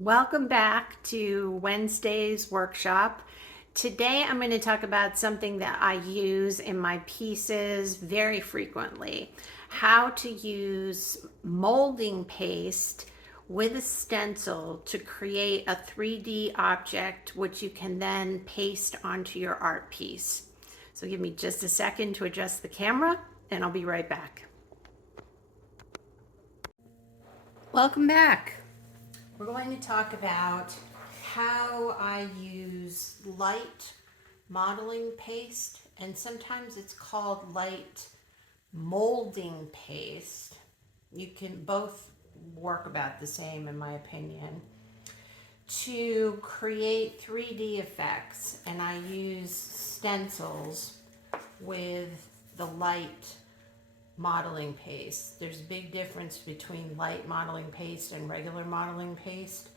Welcome back to Wednesday's workshop. Today I'm going to talk about something that I use in my pieces very frequently. How to use molding paste with a stencil to create a 3D object which you can then paste onto your art piece. So give me just a second to adjust the camera and I'll be right back. Welcome back. We're going to talk about how I use light modeling paste, and sometimes it's called light molding paste. You can both work about the same in my opinion, to create 3D effects, and I use stencils with the light modeling paste. There's a big difference between light modeling paste and regular modeling paste.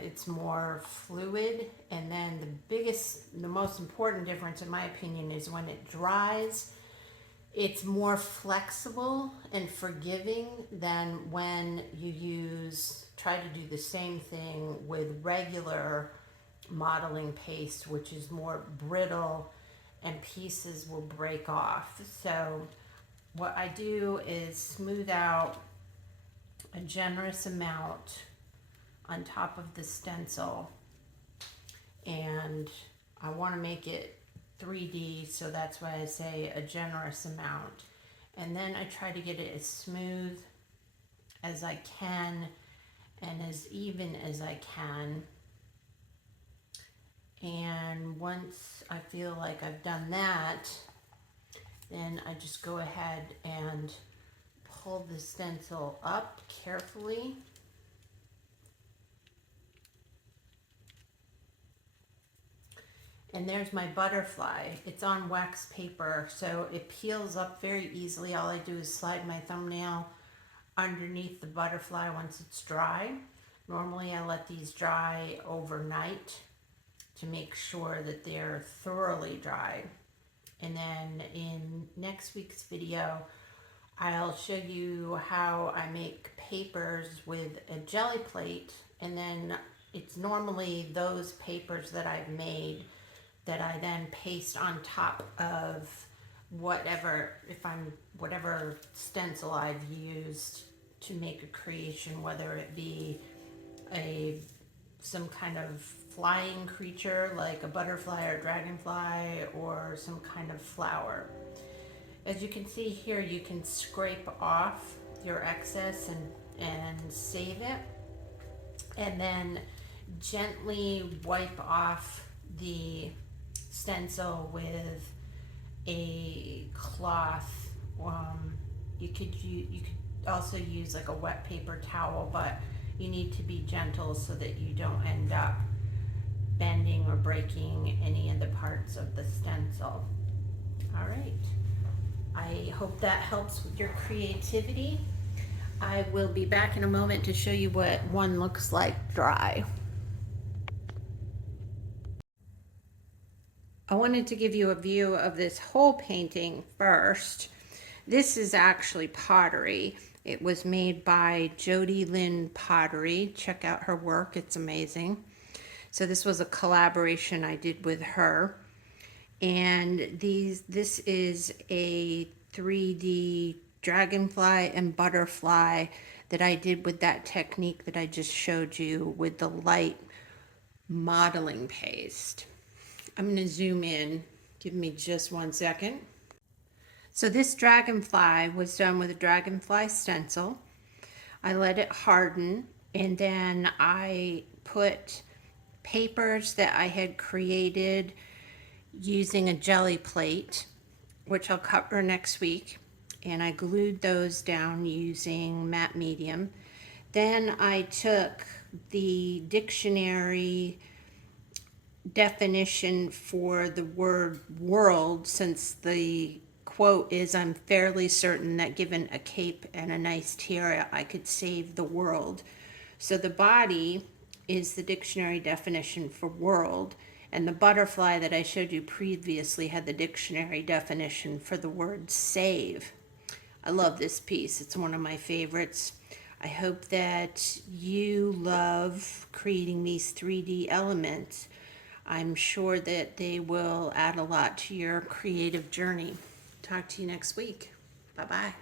It's more fluid, and then the most important difference in my opinion is when it dries, it's more flexible and forgiving than when you try to do the same thing with regular modeling paste, which is more brittle and pieces will break off. So what I do is smooth out a generous amount on top of the stencil, and I want to make it 3D, so that's why I say a generous amount. And then I try to get it as smooth as I can and as even as I can. And once I feel like I've done that, then I just go ahead and pull the stencil up carefully. And there's my butterfly. It's on wax paper, so it peels up very easily. All I do is slide my thumbnail underneath the butterfly once it's dry. Normally I let these dry overnight to make sure that they're thoroughly dry. And then in next week's video, I'll show you how I make papers with a jelly plate. And then it's normally those papers that I've made that I then paste on top of whatever stencil I've used to make a creation, whether it be some kind of flying creature like a butterfly or dragonfly, or some kind of flower. As you can see here, you can scrape off your excess and save it, and then gently wipe off the stencil with a cloth. You could also use like a wet paper towel, but you need to be gentle so that you don't end up bending or breaking any of the parts of the stencil. All right, I hope that helps with your creativity. I will be back in a moment to show you what one looks like dry. I wanted to give you a view of this whole painting first. This is actually pottery. It was made by Jody Lynn Pottery. Check out her work, it's amazing. So this was a collaboration I did with her. And this is a 3D dragonfly and butterfly that I did with that technique that I just showed you with the light modeling paste. I'm going to zoom in. Give me just 1 second. So this dragonfly was done with a dragonfly stencil. I let it harden, and then I put papers that I had created using a jelly plate, which I'll cover next week, and I glued those down using matte medium. Then I took the dictionary definition for the word world, since the quote is, "I'm fairly certain that given a cape and a nice tiara, I could save the world." So the body is the dictionary definition for world, and the butterfly that I showed you previously had the dictionary definition for the word save. I love this piece. It's one of my favorites. I hope that you love creating these 3D elements. I'm sure that they will add a lot to your creative journey. Talk to you next week. Bye-bye.